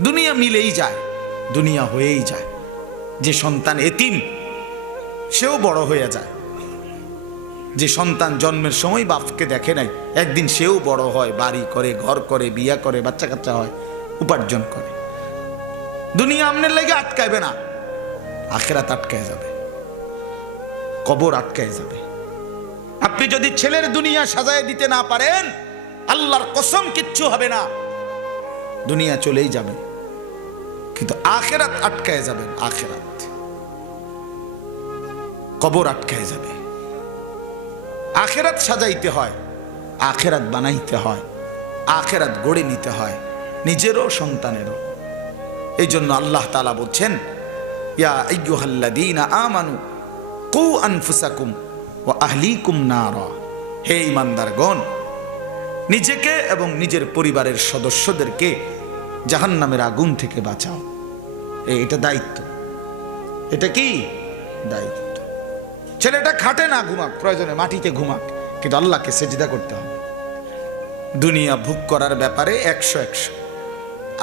দুনিয়া মিলেই যায়, দুনিয়া হয়েই যায়। যে সন্তান এতিম, সেও বড় হয়ে যায়। যে সন্তান জন্মের সময় বাপকে দেখে নাই, একদিন সেও বড় হয়, বাড়ি করে, ঘর করে, বিয়া করে বাচ্চা কাচ্চা হয়, উপার্জন করে। দুনিয়া আমনের লেগে আটকাইবে না, আখেরাত আটকায় যাবে, কবর আটকায় যাবে। আপনি যদি ছেলের দুনিয়া সাজায় দিতে না পারেন, আল্লাহর কসম কিচ্ছু হবে না, দুনিয়া চলেই যাবে। কিন্তু আখেরাত আটকায় যাবেন আখেরাত। কবর আটকায় যাবে। আখেরাত সাজাইতে হয়, আখেরাত বানাইতে হয়, আখেরাত গড়ে নিতে হয়, নিজেরও, সন্তানেরও। এই জন্য আল্লাহ তালা বলছেন নিজেকে এবং নিজের পরিবারের সদস্যদেরকে জাহান্নামের আগুন থেকে বাঁচাও। এটা দায়িত্ব। এটা কি? দায়িত্ব। ছেলেটা খাটে না ঘুমাক, প্রয়োজনে মাটিতে ঘুমাক, কিন্তু আল্লাহকে সেজিদা করতে হবে। দুনিয়া ভোগ করার ব্যাপারে একশো একশো,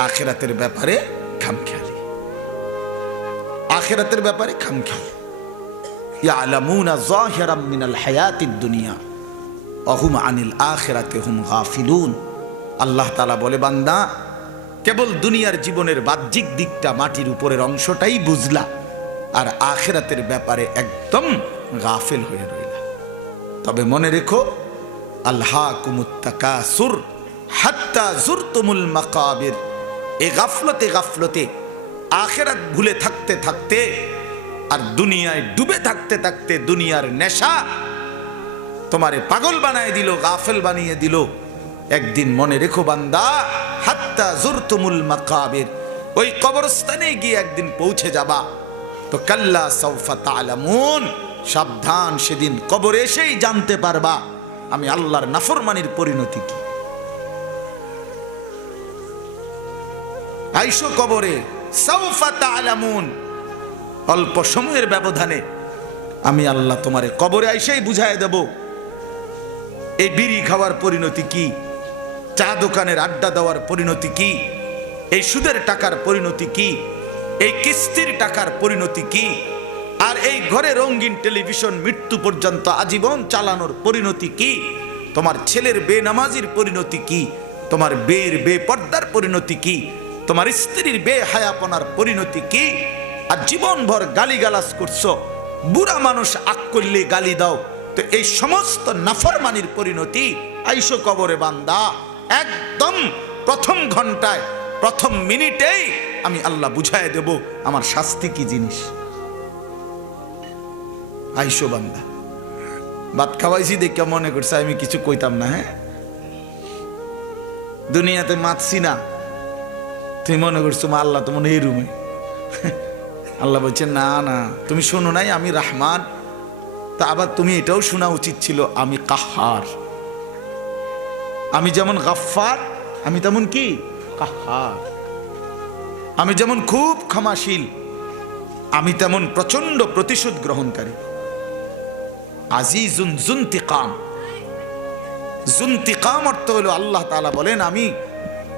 আখেরাতের ব্যাপারে খামখেয়ালি। আখেরাতের ব্যাপারে খামখেয়ালি। মিনাল দুনিয়া অহুম আনিল হুম আল্লাহ তালা বলে, বান্দা কেবল দুনিয়ার জীবনের বাহ্যিক দিকটা মাটির উপরের অংশটাই বুঝলা, আর আখেরাতের ব্যাপারে একদম গাফেল হয়ে রইলা। তবে মনে রেখো আল্লাহ কুমুত্তাকাসুর হাত্তা জুরতুমুল মাকাবির। এ গাফলতে গাফলতে আখেরাত ভুলে থাকতে থাকতে আর দুনিয়ায় ডুবে থাকতে থাকতে দুনিয়ার নেশা তোমারে পাগল বানায় দিল, গাফেল বানিয়ে দিল। একদিন মনে রেখো বান্দা, হাত্তা জুরতুমুল মাকাবির। ওই কবরস্থানে গিয়ে একদিন পৌঁছে যাবা। তো কাল্লা সৌফা তালামুন, সাবধান সেদিন কবরে এসেই জানতে পারবা আমি আল্লাহর নাফরমানির পরিণতি কি। আইসো কবরে সৌফা তালামুন। অল্প সময়ের ব্যবধানে আমি আল্লাহ তোমারে কবরে আইসেই বুঝায় দেব। এই বিড়ি খাওয়ার পরিণতি কি? চা দোকানের আড্ডা দেওয়ার পরিণতি কি? এই সুদের টাকার পরিণতি কি? এই কিস্তির টাকার পরিণতি কি? আর এই ঘরে রঙিন টেলিভিশন মৃত্যু পর্যন্ত আজীবন চালানোর পরিণতি কি? তোমার ছেলের বেনামাজির পরিণতি কি? তোমার বের বেপর্দার পরিণতি কি? তোমার স্ত্রীর বে হায়াপনার পরিণতি কি? আর জীবনভর গালিগালাজ করছ, বুড়া মানুষ আক করলে গালি দাও। তো এই সমস্ত নাফরমানির পরিণতি আইসো কবরে বান্দা। একদম প্রথম ঘন্টায়, প্রথম মিনিটেই আমি আল্লাহ বুঝায় দেব আমার শাস্তি কি জিনিস। আইসো বান্দা, ভাত খাওয়াইছি দেখে মনে করছে আমি কিছু কইতাম না হ্যাঁ? দুনিয়াতে মাতছি না। তুমি মনে করছ, মা, আল্লাহ তো মনে এই রুমে। আল্লাহ বলছে, না না, তুমি শোনো নাই, আমি রাহমান। তা আবার তুমি এটাও শোনা উচিত ছিল, আমি কাহার। আমি যেমন গাফফার, আমি তেমন কি? কাহার। আমি যেমন খুব ক্ষমাশীল, আমি তেমন প্রচণ্ড প্রতিশোধ গ্রহণকারী। আজি জুন জুন আজিজুন জুন্তিকাম। জুন্তিকাম অর্থ হলো আল্লাহ তাআলা বলেন, আমি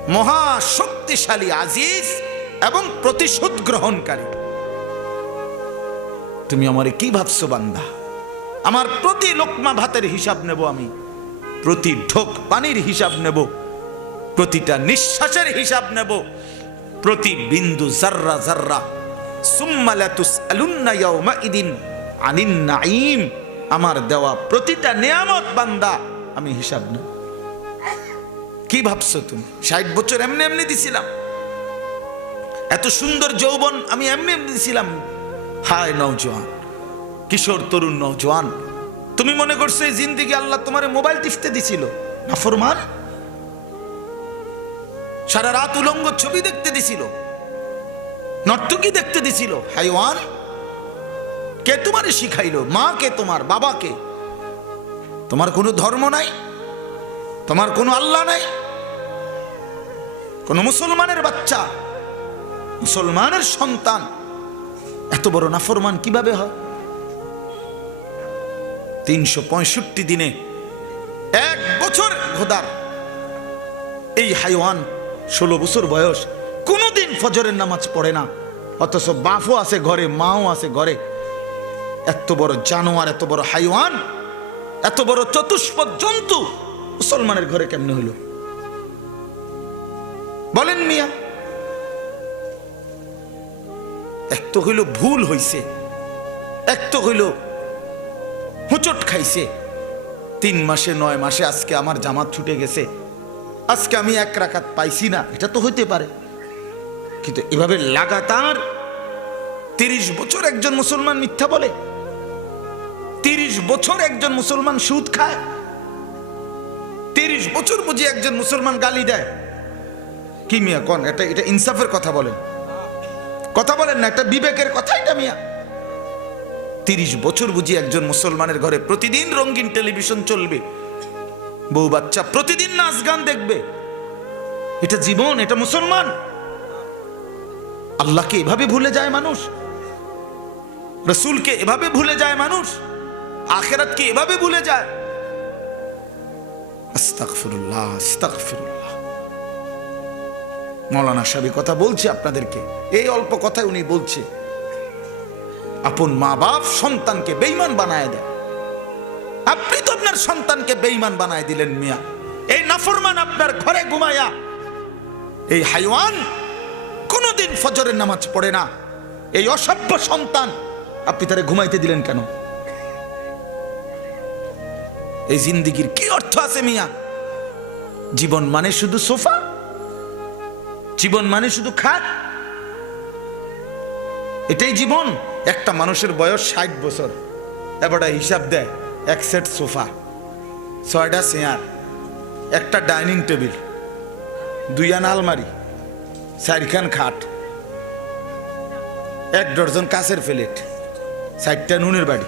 মহা শক্তিশালী আজিজ এবং প্রতিশোধ গ্রহণকারী। তুমি আমারে কি ভাবছ বান্দা? আমার প্রতি লোকমা ভাতের হিসাব নেব আমি। প্রতি ঢোক পানির হিসাব নেব, প্রতিটা নিঃশ্বাসের হিসাব নেব, প্রতি বিন্দু জাররা জাররা আমার দেওয়া প্রতিটা নিয়ামত বান্দা আমি হিসাব নেব। কি ভাবছ তুমি? ষাট বছর এমনি এমনি দিছিলাম। এত সুন্দর যৌবন আমি এমনি এমনি দিছিলাম। হায় নওজোয়ান, কিশোর তরুণ নওজোয়ান তুমি মনে করছ এই জিন্দিগি আল্লাহ তোমার মোবাইল টিপতে দিছিল? না ফরমান? সারা রাত উলঙ্গ ছবি দেখতে দিছিল। নর্তকী দেখতে দিছিল। হাইওয়ান? কে তোমারে শিখাইলো? মা কে তোমার? বাবা কে তোমার কোনো ধর্ম নাই? তোমার কোনো আল্লাহ নাই? কোন মুসলমানের বাচ্চা? মুসলমানের সন্তান? এত বড় নাফরমান কীভাবে হয়? তিনশো পঁয়ষট্টি দিনে এক বছর ঘোদার এই হাইওয়ান ষোলো বছর বয়স, কোনোদিন ফজরের নামাজ পড়ে না। অথচ বাফও আছে ঘরে, মাও আছে ঘরে। এত বড় জানোয়ার, এত বড় হাইওয়ান, এত বড় চতুষ্পদ জন্তু মুসলমানের ঘরে কেমনে হইল? বলেন মিয়া, এক তো হইল ভুল হইছে, এক তো হইল হুচট খাইছে। তিন মাসে, নয় মাসে আজকে আমার জামাত ছুটে গেছে। আজকে আমি এক রাকাত পাইছি না, এটা তো হইতে পারে। কিন্তু এভাবে লাগাতার তিরিশ বছর একজন মুসলমান মিথ্যা বলে, তিরিশ বছর একজন মুসলমান সুদ খায়, তিরিশ বছর বুঝি একজন মুসলমান গালি দেয়। কি মিয়া কন, এটা এটা ইনসাফের কথা বলেন। কথা বলেন না একটা বিবেকের কথা এটা মিয়া। তিরিশ বছর বুঝি একজন মুসলমানের ঘরে প্রতিদিন রঙিন টেলিভিশন চলবে। বউ বাচ্চা প্রতিদিন নাচ গান দেখবে। এটা জীবন, এটা মুসলমান। আল্লাহকে এভাবে ভুলে যায় মানুষ? রসুলকে এভাবে ভুলে যায় মানুষ? আখেরাতকে এভাবে ভুলে যায়? মৌলানা সাহেব কথা বলছে আপনাদেরকে। এই অল্প কথায় উনি বলছে আপন মা বাপ সন্তানকে বেইমান বানায় দেয়। আপনি তো আপনার সন্তানকে বেইমান বানায় দিলেন মিয়া। এই নাফরমান আপনার ঘরে ঘুমায়া, এই হাইওয়ান কোনোদিন ফজরের নামাজ পড়ে না। এই অসভ্য সন্তান, আপনি তারে ঘুমাইতে দিলেন কেন? এই জিন্দিগির কি অর্থ আছে মিয়া? জীবন মানে শুধু সোফা? জীবন মানে শুধু খাট? এটাই জীবন। একটা মানুষের বয়স ষাট বছর। এবারটা হিসাব দেয়, এক সেট সোফা, ছয়টা চেয়ার, একটা ডাইনিং টেবিল দুই আন আলমারি, চারখান খাট, এক ডজন কাছের প্লেট ষাটটা নুনের বাড়ি।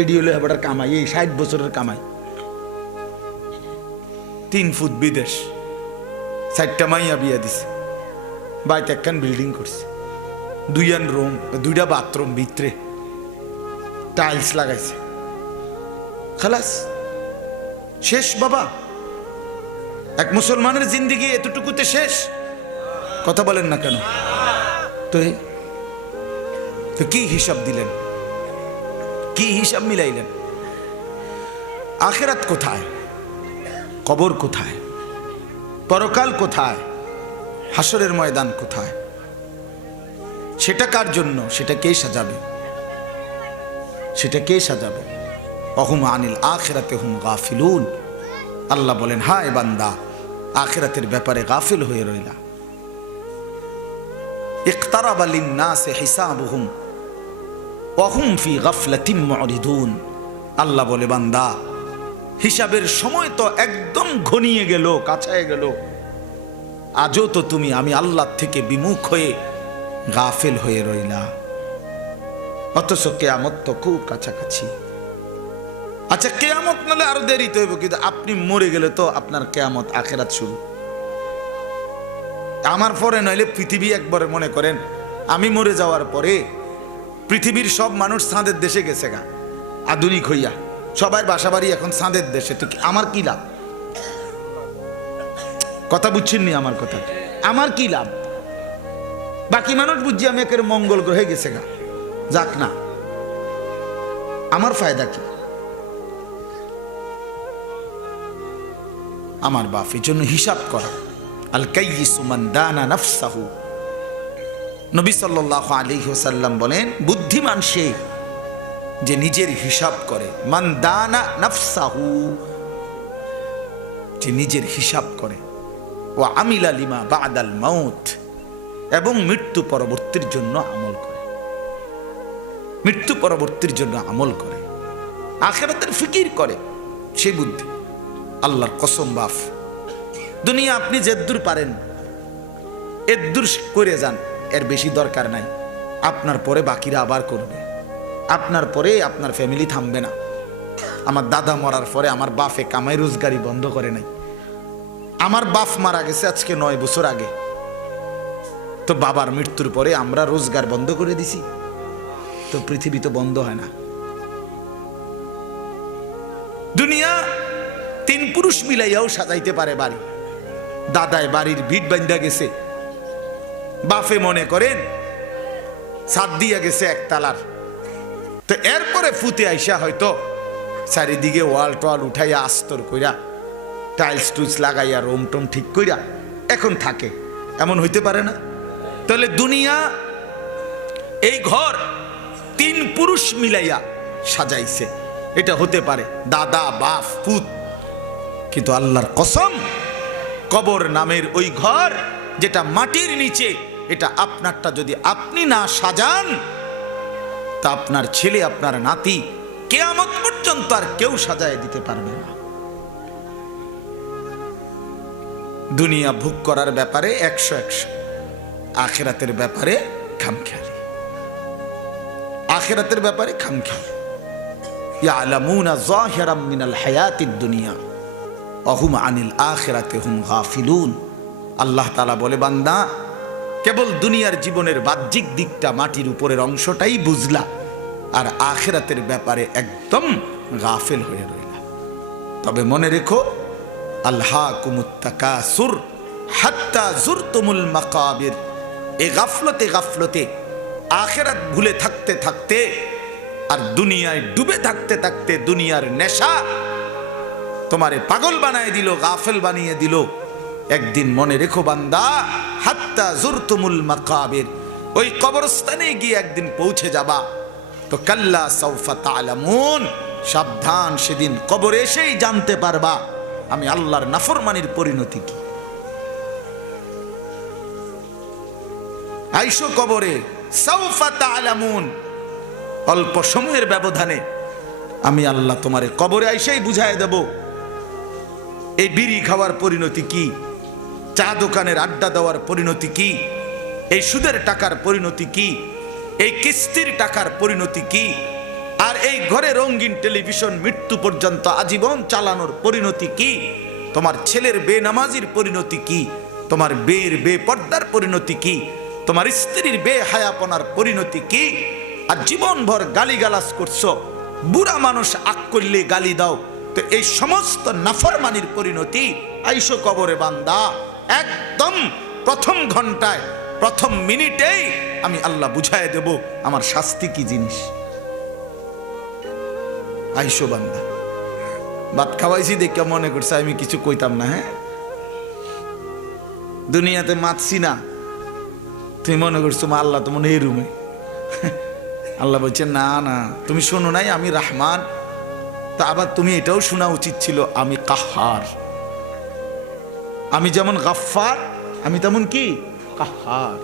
এডি হলো কামাই, এই ষাট বছরের কামাই। তিন ফুট বিদেশ, চারটা মাইয়া বিয়া দিছে, বাইতে একখান বিল্ডিং করছে। দুইয়ান রুম, দুইটা বাথরুম ভিতরে। টাইলস লাগাইছে। খালাস, শেষ বাবা। এক মুসলমানের জিন্দিগি এতটুকুতে শেষ? কথা বলেন না কেন? তো তো কি হিসাব দিলেন? কি হিসাব মিলাইলেন? আখেরাত কোথায়? কবর কোথায়? পরকাল কোথায়? হাসরের ময়দান কোথায়? সেটা কার জন্য? সেটা কে সাজাবে? সেটা কে সাজাবে? অহুম আনিল আখেরাতে হুম গাফিলুন। আল্লাহ বলেন, হায় বান্দা, আখেরাতের ব্যাপারে গাফিল হয়ে রইলা। ইকতারাব লিন্নাসে হিসাবুহুম। ওয়াহুম ফি গাফলাতিম মুরিদুন। আল্লাহ বলে, বান্দা, হিসাবের সময় তো একদম ঘনিয়ে গেল, কাছায় গেল। আজও তো তুমি, আমি আল্লাহ থেকে বিমুখ হয়ে গাফেল হয়ে রইলা। অথচ কেয়ামত তো খুব কাছাকাছি। আচ্ছা কেয়ামত নালে আরও দেরিতে হইব, কিন্তু আপনি মরে গেলে তো আপনার কেয়ামত আখেরাত শুরু। আমার পরে নইলে পৃথিবী একবারে মনে করেন, আমি মরে যাওয়ার পরে পৃথিবীর সব মানুষ সাঁদের দেশে গেছে গা। আধুনিক হইয়া, সবাই বাসা বাড়ি এখন সাঁদের দেশে, তো আমার কি লাভ? কথা বুঝছেননি আমার কথা? আমার কি লাভ? বাকি মানুষ বুঝছি আমি একের মঙ্গল গ্রহে গেছে গা। যাক না। আমার ফায়দা কি? আমার বাপ এই জন্য হিসাব করা। আল কাইয়িসুমান দানা নাফসাহু। নবী সাল্লাল্লাহু আলাইহি ওয়াসাল্লাম বলেন, বুদ্ধিমান সে যে নিজের হিসাব করে। মান দানা নাফসাহু। যে নিজের হিসাব করে। ও আমিলা লিমা বাদাল মাউত। এবং মৃত্যু পরবর্তীর জন্য আমল করে। মৃত্যু পরবর্তীর জন্য আমল করে। আখেরাতের ফিকির করে সেই বুদ্ধি। আল্লাহর কসম বাফ। দুনিয়া আপনি যেদ্দুর পারেন, এদ্দুর করে যান, এর বেশি দরকার নাই। আপনার পরে বাকিরা আবার করবে। আপনার পরে আপনার ফ্যামিলি থামবে না। আমার দাদা মরার পরে আমার বাফে কামাই রোজগারি বন্ধ করে নাই। আমার বাপ মারা গেছে আজকে নয় বছর আগে। তো বাবার মৃত্যুর পরে আমরা রোজগার বন্ধ করে দিছি। তো পৃথিবী তো বন্ধ হয় না। দুনিয়া তিন পুরুষ মিলাইয়াও সাজাইতে পারে বাড়ি। দাদায় বাড়ির ভিট বান্ধা গেছে। বাফে মনে করেন সাত দিয়ে গেছে একতলার তো এরপরে ফুতে আইসা হয়তো চারিদিকে ওয়াল টোয়াল উঠাইয়া আস্তর কইরা, টাইলস টুইলস লাগাইয়া, রোম টোম ঠিক কইরা, এখন থাকে। এমন হইতে পারে না? তাহলে দুনিয়া, এই ঘর তিন পুরুষ মিলাইয়া সাজাইছে। এটা হতে পারে দাদা, বাপ, পুত। কিন্তু আল্লাহর কসম, কবর নামের ওই ঘর যেটা মাটির নিচে, এটা আপনারটা যদি আপনি না সাজান, তা আপনার ছেলে, আপনার নাতি কেয়ামত পর্যন্ত আর কেউ সাজায় দিতে পারবে না। দুনিয়া ভোগ করার ব্যাপারে একশো একশো। আখেরাতের ব্যাপারে খামখেয়ালি। আখেরাতের ব্যাপারে খামখেয়ালি। ইয়ালামুনা দুনিয়া। অহুম আনিল আখেরাতে হুম গাফিলুন। আল্লাহ তালা বলে, বান্দা, কেবল দুনিয়ার জীবনের বাহ্যিক দিকটা মাটির উপরের অংশটাই বুঝলা, আর আখেরাতের ব্যাপারে একদম গাফেল হয়ে রইলা। তবে মনে রেখো আল্লাহ কুমুত্তাকাসুর হাত্তা জুরতুমুল মাকাবির। এ গাফলতে গাফলতে আখেরাত ভুলে থাকতে থাকতে আর দুনিয়ায় ডুবে থাকতে থাকতে দুনিয়ার নেশা তোমারে পাগল বানায় দিল, গাফেল বানিয়ে দিল। একদিন মনে রেখো বান্দা, হাত্তা জুরতুমুল মাকাবির। ওই কবরস্থানে গিয়ে একদিন পৌঁছে যাবা। তো কাল্লা সৌফা তালামুন, সাবধান সেদিন কবরে এসেই জানতে পারবা। আমি আল্লাহর নাফরমানির পরিণতি কি? আইসো কবরে অল্প সময়ের ব্যবধানে আমি আল্লাহ তোমারে কবরে আইসেই বুঝায় দেব। এই বিড়ি খাওয়ার পরিণতি কি? চা দোকানের আড্ডা দেওয়ার পরিণতি কি? এই সুদের টাকার পরিণতি কি? এই কিস্তির টাকার পরিণতি কি? আর এই ঘরে রঙিন টেলিভিশন মৃত্যু পর্যন্ত আজীবন চালানোর পরিণতি কি? তোমার ছেলের বেনামাজির পরিণতি কি? তোমার বের বেপর্দার পরিণতি কি? তোমার স্ত্রীর বে হায়াপনার পরিণতি কি? আর জীবনভর গালিগালাজ করছ, বুড়া মানুষ আক করলে গালি দাও। তো এই সমস্ত নাফরমানির পরিণতি আইসো কবরে বান্দা। একদম প্রথম ঘন্টায়, প্রথম মিনিটেই আমি আল্লাহ বুঝায় দেব আমার শাস্তি কি জিনিস। আইসো বান্দা। ভাত খাওয়াইছি দেখে মনে করছে আমি কিছু কইতাম না হ্যাঁ? দুনিয়াতে মাতছি না। তুমি মনে করছ আল্লাহ তো মনে এই রুমে আল্লাহ বলছে না না, তুমি শোনো নাই, আমি রাহমান। তা আবার তুমি এটাও শোনা উচিত ছিল, আমি কাহার। আমি যেমন গাফার আমি তেমন কি? কাহার।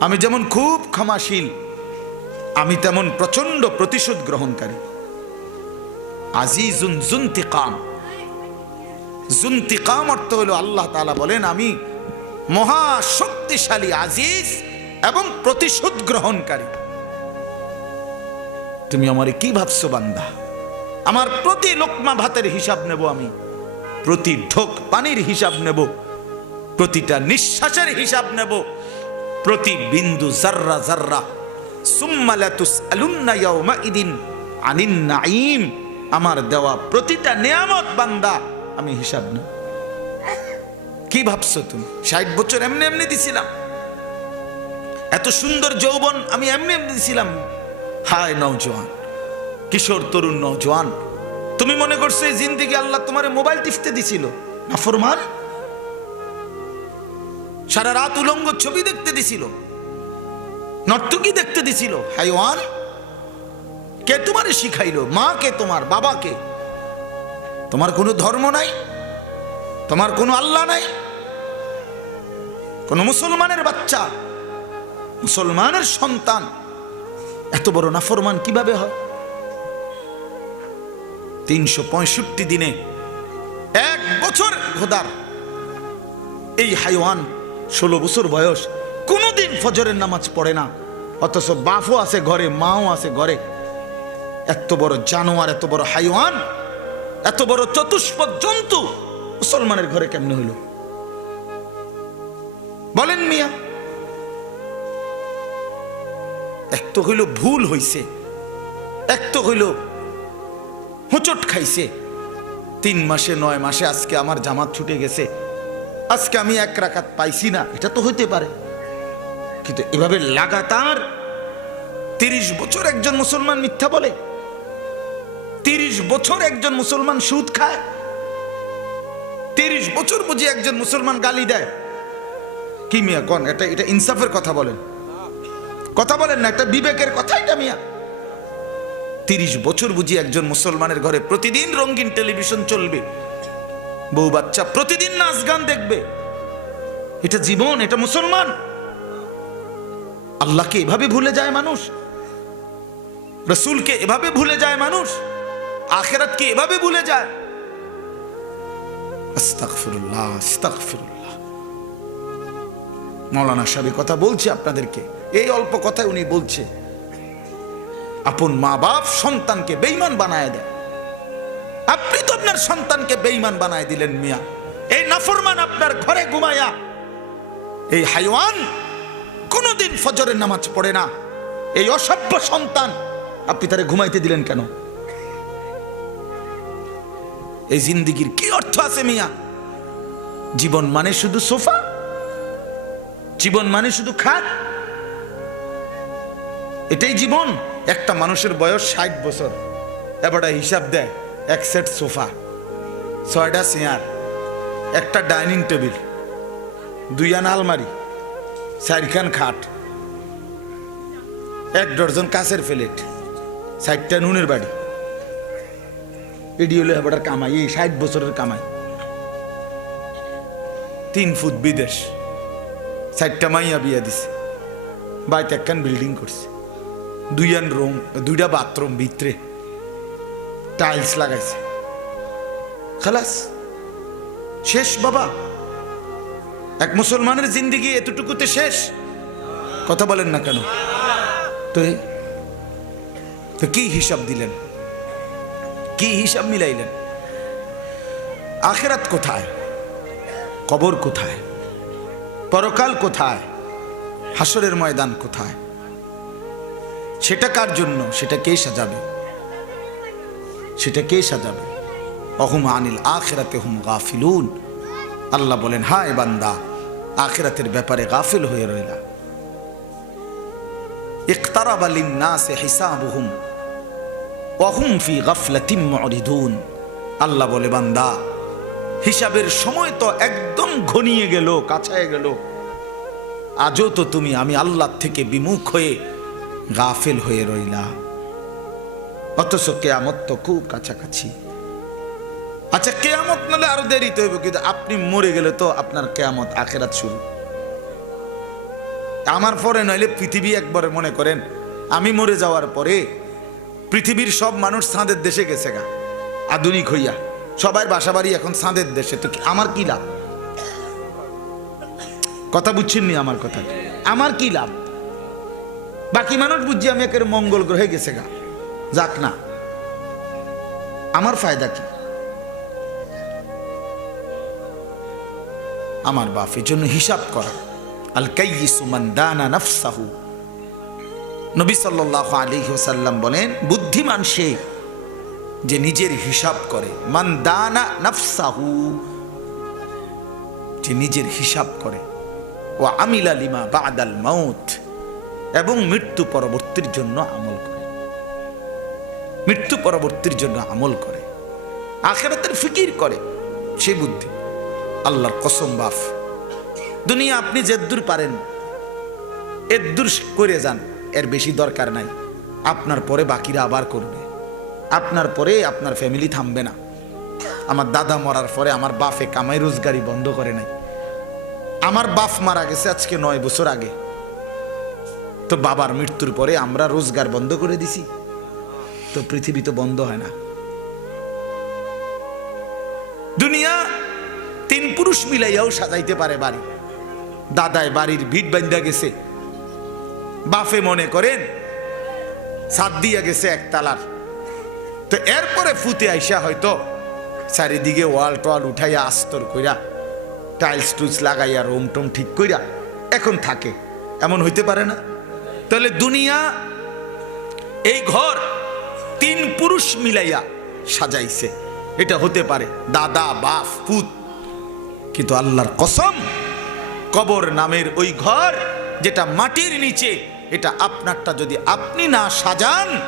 আমি যেমন খুব ক্ষমাশীল, আমি তেমন প্রচণ্ড প্রতিশোধ গ্রহণকারী। আজিজুন জুন্তিকাম। জুন্তিকাম অর্থ হলো, আল্লাহ তাআলা বলেন, আমি মহা শক্তিশালী আজিজ এবং প্রতিশোধ গ্রহণকারী। তুমি আমারে কি ভাবছ, বান্দা? আমার প্রতি লোকমা ভাতের হিসাব নেব আমি, প্রতি ঢোক পানির হিসাব নেব, প্রতিটা নিঃশ্বাসের হিসাব নেব, প্রতি বিন্দু জাররা জাররা। আমার দেওয়া প্রতিটা নিয়ামত, বান্দা, আমি হিসাব নেব। কি ভাবছ তুমি? ষাট বছর এমনি এমনি দিছিলাম। এত সুন্দর যৌবন আমি এমনি এমনি দিছিলাম। হায় নওজোয়ান, কিশোর তরুণ নওজোয়ান, তুমি মনে করছ এই জিন্দিগি আল্লাহ তোমার মোবাইল টিপতে দিছিল? না ফরমান সারা রাত উলঙ্গ ছবি দেখতে দিছিল। নর্তকী দেখতে দিছিল। হাইওয়ান? কে তোমারে শিখাইলো? মা কে তোমার? বাবা কে? তোমার কোনো ধর্ম নাই? তোমার কোনো আল্লাহ নাই? কোন মুসলমানের বাচ্চা? মুসলমানের সন্তান? এত বড় নাফরমান কীভাবে হয়? তিনশো পঁয়ষট্টি দিনে এক বছর ঘোদার এই হাইওয়ান ষোলো বছর বয়স, কোনোদিন ফজরের নামাজ পড়ে না। অথচ বাফও আছে ঘরে, মাও আছে ঘরে। এত বড় জানোয়ার, এত বড় হাইওয়ান, এত বড় চতুষ্পদ জন্তু মুসলমানের ঘরে কেমনে হইল? বলেন মিয়া। এক তো হইল ভুল হইছে, এক তো হইল হোঁচট খাইছে। তিন মাসে, নয় মাসে আজকে আমার জামাত ছুটে গেছে। আজকে আমি এক রাকাত পাইছি না, এটা তো হইতে পারে। কিন্তু এভাবে লাগাতার তিরিশ বছর একজন মুসলমান মিথ্যা বলে, তিরিশ বছর একজন মুসলমান সুদ খায়। তিরিশ বছর বুঝি একজন মুসলমান গালি দেয়। কি মিয়া, কন? এটা এটা ইনসাফের কথা বলেন। কথা বলেন না, একটা বিবেকের কথা এটা মিয়া। তিরিশ বছর বুঝি একজন মুসলমানের ঘরে প্রতিদিন রঙিন টেলিভিশন চলবে। বউ বাচ্চা প্রতিদিন নাচ গান দেখবে। এটা জীবন, এটা মুসলমান। আল্লাহকে এভাবে ভুলে যায় মানুষ। রসুলকে এভাবে ভুলে যায় মানুষ। আখেরাতকে এভাবে ভুলে যায়। আস্তাগফিরুল্লাহ আস্তাগফিরুল্লাহ। মৌলানা সাহেব কথা বলছে আপনাদেরকে। এই অল্প কথায় উনি বলছে, আপন মা বাপ সন্তানকে বেইমান বানায় দেয় আপনি তো আপনার সন্তানকে বেইমান বানায় দিলেন মিয়া। এই নাফরমান আপনার ঘরে ঘুমায়া, এই হাইওয়ান কোনোদিন ফজরের নামাজ পড়ে না। এই অসভ্য সন্তান, আপনি তারে ঘুমাইতে দিলেন কেন? এই জিন্দিগির কি অর্থ আছে মিয়া? জীবন মানে শুধু সোফা? জীবন মানে শুধু খাট? এটাই জীবন। একটা মানুষের বয়স ষাট বছর। এবারটা হিসাব দেয়, এক সেট সোফা। ছয়টা চেয়ার, একটা ডাইনিং টেবিল, দুই আনা আলমারি, চারখান খাট, এক ডজন কাছের প্লেট ষাটটা নুনের বাড়ি। এডি হলো এবার কামাই, এই ষাট বছরের কামাই। তিন ফুট বিদেশ ষাটটা মাইয়া বিয়া দিছে, বাইতে একখান বিল্ডিং করছে, দুইয়ান রুম, দুইটা বাথরুম ভিতরে টাইলস লাগাইছে। খালাস, শেষ বাবা। এক মুসলমানের জিন্দিগি এতটুকুতে শেষ? কথা বলেন না কেন? তো কি হিসাব দিলেন? কি হিসাব মিলাইলেন? আখেরাত কোথায়? কবর কোথায়? পরকাল কোথায়? হাসরের ময়দান কোথায়? সেটা কার জন্য? সেটা কে সাজাবে? সেটা কে সাজাবে? অহুম আনিল আখেরাতে হুম গাফিলুন। আল্লাহ বলেন, হায় বান্দা, আখেরাতের ব্যাপারে গাফিল হয়ে রইলা। ইকতারাবা লিন-নাসি হিসাবুহুম। ওয়া হুম ফি গাফলাতিন মুরিদুন। আল্লাহ বলে, বান্দা, হিসাবের সময় তো একদম ঘনিয়ে গেল, কাছায় গেল। আজও তো তুমি, আমি আল্লাহ থেকে বিমুখ হয়ে গাফেল হয়ে রইলা। অথচ কেয়ামত তো খুব কাছাকাছি। আচ্ছা কেয়ামত নালে আরও দেরিতে হইব কিন্তু আপনি মরে গেলে তো আপনার কেয়ামত, আখেরাত শুরু। আমার পরে নইলে পৃথিবী একবারে মনে করেন, আমি মরে যাওয়ার পরে পৃথিবীর সব মানুষ চাঁদের দেশে গেছে গা। আধুনিক হইয়া। সবার বাসা বাড়ি এখন চাঁদের দেশে। তো আমার কি লাভ? কথা বুঝছেননি আমার কথা? আমার কি লাভ? বাকি মানুষ বুঝছি আমি একের মঙ্গল গ্রহে গেছে গা। যাক না। আমার ফায়দা কি? আমার বাপ এই জন্য হিসাব করা। আল কাইয়িসু মান দানা নাফসাহু। নবী সাল্লাল্লাহু আলাইহি ওয়াসাল্লাম বলেন, বুদ্ধিমান সে যে নিজের হিসাব করে, মান দানা যে নিজের হিসাব করে ও আমিলা লিমা বাদাল মাউত, এবং মৃত্যু পরবর্তীর জন্য আমল করে। মৃত্যু পরবর্তীর জন্য আমল করে। আখেরাতের ফিকির করে, সে বুদ্ধি। আল্লাহর কসম বাফ। দুনিয়া আপনি যেদ্দুর পারেন, এদ্দুর করে যান। এর বেশি দরকার নাই। আপনার পরে বাকিরা আবার করবে। আপনার পরে আপনার ফ্যামিলি থামবে না। আমার দাদা মরার পরে আমার বাফে কামাই রোজগারি বন্ধ করে নাই। আমার বাপ মারা গেছে আজকে নয় বছর আগে। তো বাবার মৃত্যুর পরে আমরা রোজগার বন্ধ করে দিছি। তো পৃথিবী তো বন্ধ হয় না। দুনিয়া তিন পুরুষ মিলাইয়াও সাজাইতে পারে বাড়ি। দাদায় বাড়ির ভিট বান্ধা গেছে। বাফে মনে করেন সাত দিয়া গেছে একতালার তো এরপরে ফুতে আইসা হয়তো চারিদিকে ওয়াল টোয়াল উঠাইয়া আস্তর কইরা, টাইলস টুলস লাগাইয়া, রুম টুম ঠিক কইরা এখন থাকে। এমন হইতে পারে না? তাহলে দুনিয়া, এই ঘর তিন পুরুষ মিলাইয়া সাজাইছে। এটা হতে পারে দাদা, বাপ, পুত। কিন্তু আল্লাহর কসম, কবর নামের ওই ঘর যেটা মাটির নিচে, এটা আপনারটা যদি আপনি না সাজান,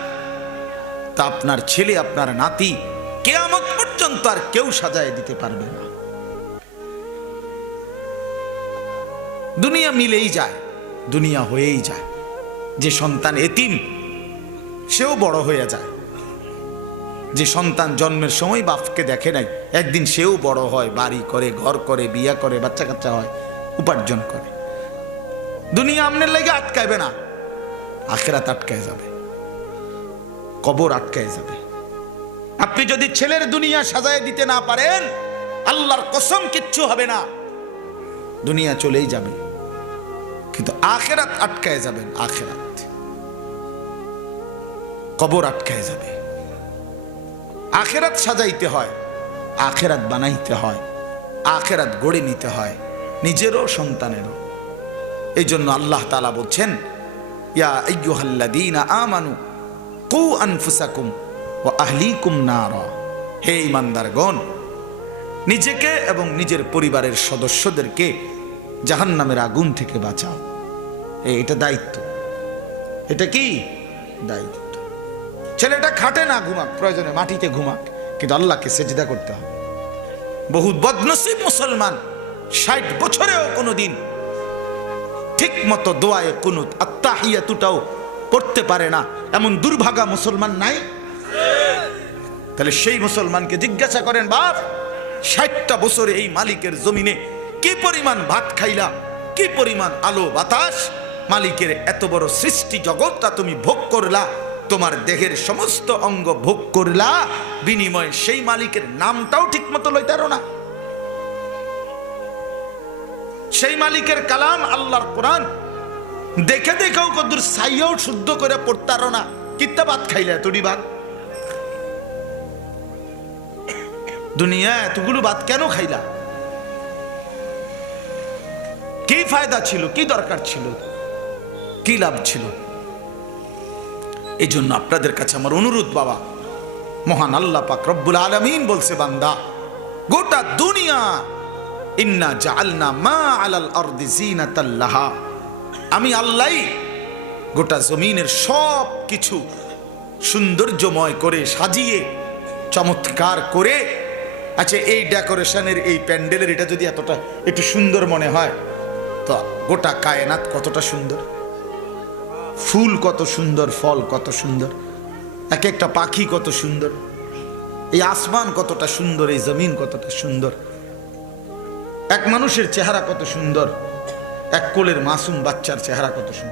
তা আপনার ছেলে, আপনার নাতি কেয়ামত পর্যন্ত আর কেউ সাজায় দিতে পারবে না। দুনিয়া মিলেই যায়, দুনিয়া হয়েই যায়। যে সন্তান এতিম, সেও বড় হয়ে যায়। যে সন্তান জন্মের সময় বাপকে দেখে নাই, একদিন সেও বড় হয়, বাড়ি করে, ঘর করে, বিয়া করে, বাচ্চা কাচ্চা হয়, উপার্জন করে। দুনিয়া আমনের লেগে আটকাইবে না। আখেরাত আটকায় যাবে। কবর আটকায় যাবে। আপনি যদি ছেলের দুনিয়া সাজায় দিতে না পারেন, আল্লাহর কসম কিচ্ছু হবে না। দুনিয়া চলেই যাবে। কিন্তু আখেরাত আটকায় যাবেন, আখেরাত। কবর আটকায় যাবে। আখেরাত সাজাইতে হয়, আখেরাত বানাইতে হয়, আখেরাত গড়ে নিতে হয়, নিজেরও সন্তানেরও। এই জন্য আল্লাহ তালা বলছেন, ইয়া আইয়ুহাল্লাযীনা আমানু কু হে ইমানদারগণ নিজেকে এবং নিজের পরিবারের সদস্যদেরকে জাহান্নামের আগুন থেকে বাঁচাও। এটা দায়িত্ব। এটা কি? দায়িত্ব। ছেলেটা খাটে না ঘুমাক, প্রয়োজনে মাটিতে ঘুমাক, কিন্তু আল্লাহকে সেজদা করতে হবে। বহুত বদনসিব মুসলমান, ষাট বছরেও কোনোদিন ঠিক মতো দোয়ায় কুনুত আত্মাহিয়াতুটাও পড়তে পারে না। এমন দুর্ভাগা মুসলমান নাই? তাহলে সেই মুসলমানকে জিজ্ঞাসা করেন, বাপ, ষাটটা বছরে এই মালিকের জমিনে কি পরিমাণ ভাত খাইলা? কি পরিমাণ আলো বাতাস? মালিকের এত বড় সৃষ্টি জগৎটা তুমি ভোগ করলা, তোমার দেহের সমস্ত অঙ্গ ভোগ করলা, বিনিময়ে সেই মালিকের নামটাও ঠিক মতো লইতারো না। সেই মালিকের কালাম আল্লাহর কোরআন। দেখে দেখেও কদ্দুর সাইয়াও শুদ্ধ করে পড়তারো না। কিত্তা ভাত খাইলে এতটি ভাত? দুনিয়া এতগুলো ভাত কেন খাইলা? কি ফায়দা ছিল? কি দরকার ছিল? কি লাভ ছিল? এই জন্য আপনাদের কাছে আমার অনুরোধ, বাবা। মহান আল্লাহ পাক রব্বুল আলমিন বলছে, বান্দা, গোটা দুনিয়া ইন্না জাআলনা মা আলাল আরদি জিনাতাল্লাহা আমি আল্লাহ গোটা জমিনের সব কিছু সৌন্দর্যময় করে সাজিয়ে, চমৎকার করে আচ্ছা এই ডেকোরেশনের এই প্যান্ডেলের এটা যদি এতটা একটু সুন্দর মনে হয়, তো গোটা কায়নাত কতটা সুন্দর? ফুল কত সুন্দর, ফল কত সুন্দর এক একটা পাখি কত সুন্দর, এই আসমান কতটা সুন্দর, এই জমিন কতটা সুন্দর এক মানুষের চেহারা কত সুন্দর এক কোলের মাসুম বাচ্চার চেহারা কত সুন্দর।